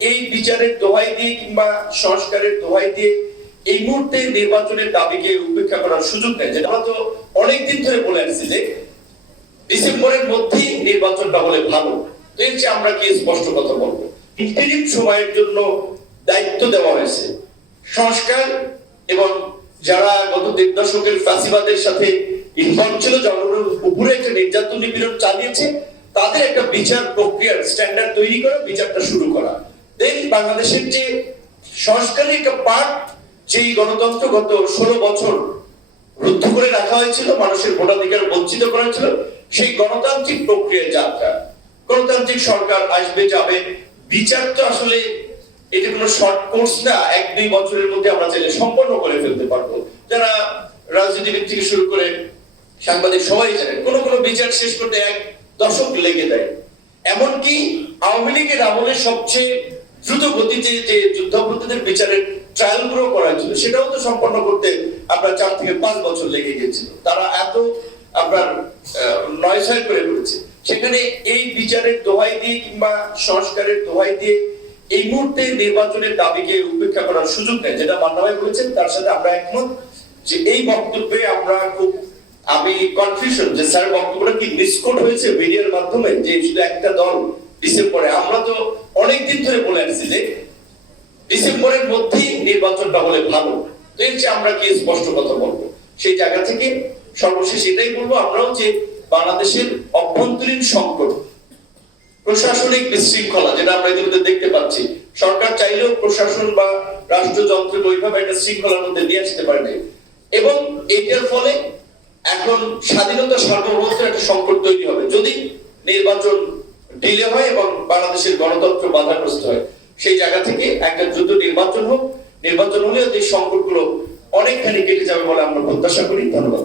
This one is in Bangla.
এই বিচারের দোহাই দিয়ে কিংবা সংস্কারের দোহাই দিয়ে এই মুহূর্তে নির্বাচনের দাবিকে উপেক্ষা করার সুযোগ নেই, যেটা আমরা তো অনেকদিন ধরে বলে আসছি যে ডিসেম্বরের মধ্যেই নির্বাচনটা হলে ভালো। এর চেয়ে আমরা কি স্পষ্ট কথা বলবো, ইন্টারিম সময়ের জন্য দায়িত্ব দেওয়া হয়েছে। সংস্কার এবং যারা গত 1.5 দশকের ফ্যাসিবাদের সাথে ইনভলভ ছিল, জনগণের উপরে একটা নির্যাতন নিপীড়ন চালিয়েছে, তাদের একটা বিচার প্রক্রিয়ার স্ট্যান্ডার্ড তৈরি করা, বিচারটা শুরু করা। দেন বাংলাদেশের যে সংস্কারের একটা পার্ট, যেই গণতন্ত্র গত 16 বছর রুদ্ধ করে রাখা হয়েছিল, মানুষের ভোটাধিকার বঞ্চিত করা হয়েছিল, সেই গণতান্ত্রিক প্রক্রিয়ার যাত্রা। গণতান্ত্রিক সরকার আসবে যাবে, বিচার তো আসলে এটা কোনো শর্ট কোর্স না, 1-2 বছরের মধ্যে আমরা চাইলে সম্পন্ন করে ফেলতে পারবো। যারা রাজনীতিবিদ থেকে শুরু করে সাংবাদিক সবাই জানেন, কোনো বিচার শেষ করতে 1 দশক লেগে দেয়। এমনকি আওয়ামী লীগের আমলে সবচেয়ে দ্রুত গতিতে যে যুদ্ধাপরাধীদের বিচারের ট্রায়াল গুলো করা হয়েছিল, সেটাও তো সম্পন্ন করতে আপনার 4 থেকে 5 বছর লেগে গিয়েছিল। তারা এত আপনার নয়ছয় করে ফেলেছে। সেখানে এই বিচারের দোহাই দিয়ে কিংবা সংস্কারের দোহাই দিয়ে এই মুহূর্তে নির্বাচনের দাবিকে উপেক্ষা করার সুযোগ নেই, যেটা মান্না ভাই বলেছেন, তার সাথে আমরা একমত। যে এই বক্তব্যে আমরা আমি কনফিউশন যে স্যার বক্তব্যটা কি মিসকোট হয়েছে মিডিয়ার মাধ্যমে, যে শুধু একটা দল ডিসেম্বরে। আমরা তো অনেকদিন ধরে বলে আসছি যে ডিসেম্বরের মধ্যেই নির্বাচনটা হলে ভালো। এর চেয়ে আমরা কি স্পষ্ট কথা বলবো, সেই জায়গা থেকে সর্বশেষ এটাই বলবো আমরাও, যে বাংলাদেশের অভ্যন্তরীণ সংকট, প্রশাসনিক বিশৃঙ্খলা, যেটা আমরা ইতিমধ্যে দেখতে পাচ্ছি, সরকার চাইলেও প্রশাসন বা রাষ্ট্রযন্ত্রকে ওইভাবে একটা শৃঙ্খলার মধ্যে নিয়ে আসতে পারেনি, এবং এটার ফলে এখন স্বাধীনতা সার্বভৌমত্বের একটা সংকট তৈরি হবে যদি নির্বাচন ডিলে হয় এবং বাংলাদেশের গণতন্ত্র বাধাগ্রস্ত হয়। সেই জায়গা থেকে একটা দ্রুত নির্বাচন হোক, নির্বাচন হলে এই সংকটগুলো অনেকখানি কেটে যাবে বলে আমরা প্রত্যাশা করি। ধন্যবাদ।